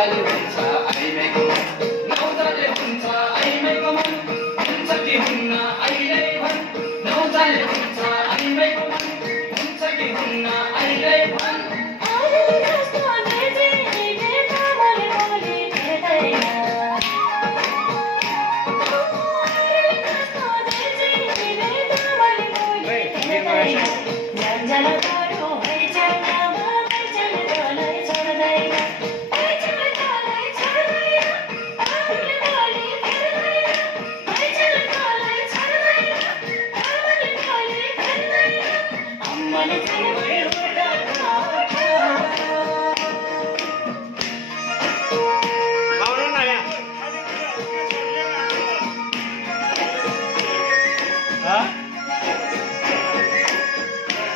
जाले हुन्छ आइमाईको मन नौ जाले हुन्छ आइमाईको मन हुन्छ कि हुन्न अहिले भन नौ जाले हुन्छ आइमाईको मन हुन्छ कि हुन्न अहिले भन Hah?